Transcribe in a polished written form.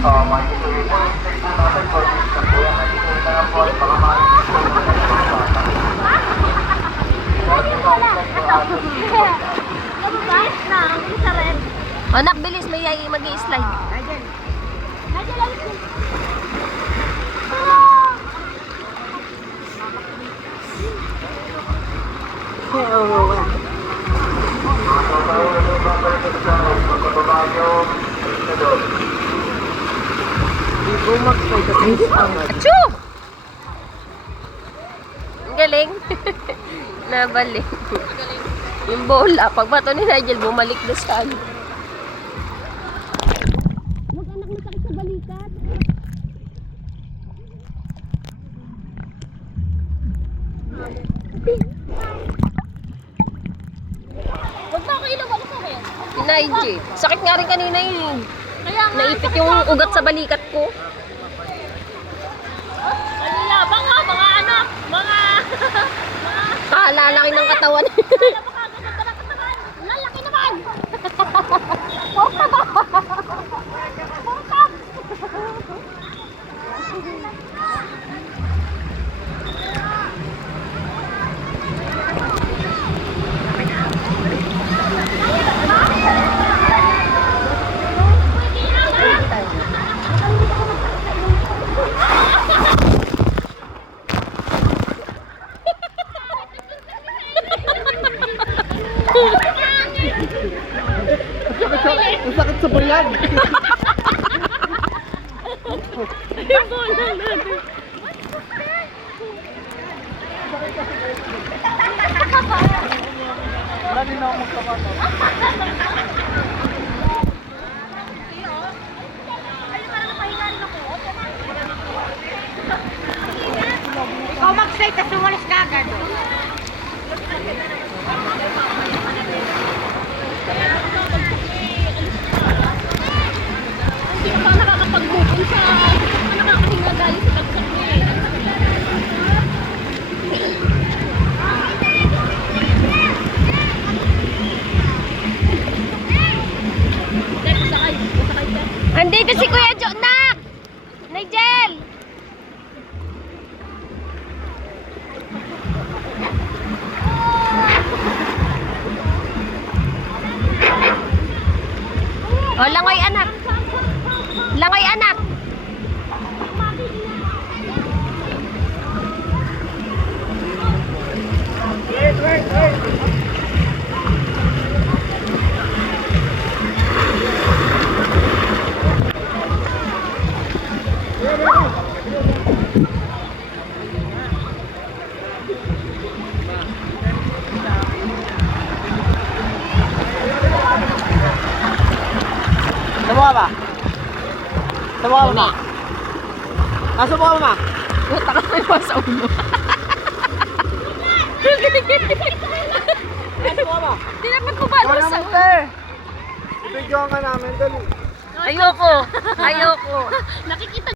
Makikisulit po yung check po natin po. Sa po yan, nakikisulit na lang po at baka makikisulit po natin po yung bata. Anak, bilis. May mag-i-slide. Achoo! Ang galing. Nabalik. Yung bola, pagbato ni Nigel, bumalik na sa ano. Huwag anak, masakit sa balikat. Huwag na ako ilaw, ano sa akin? Si Nigel. Sakit nga rin kanina yun. Naipit yung ugat sa balikat ko. Malilabang nga, mga anak, mga... Lalaki ng katawan. Lalaki naman! Ang sakit sa bayan. Yung bola natin. Wala din ako magkapato. Ikaw mag-slide kasi umalis ka agad. Hindi ka pa nakakapag-bukon sa... nakakahinga dahil sa tagsak mo eh. Andito si Kuya Jonak! Nigel! O, langoy anak! Langoy anak! Subukan ba? Subukan mo, ma. Subukan mo, ma. Puta ka naman sa ulo. Subukan mo. Tinapat ko ba sa ulo? Video ka namin, dali. Ayoko! Ayoko! Nakikita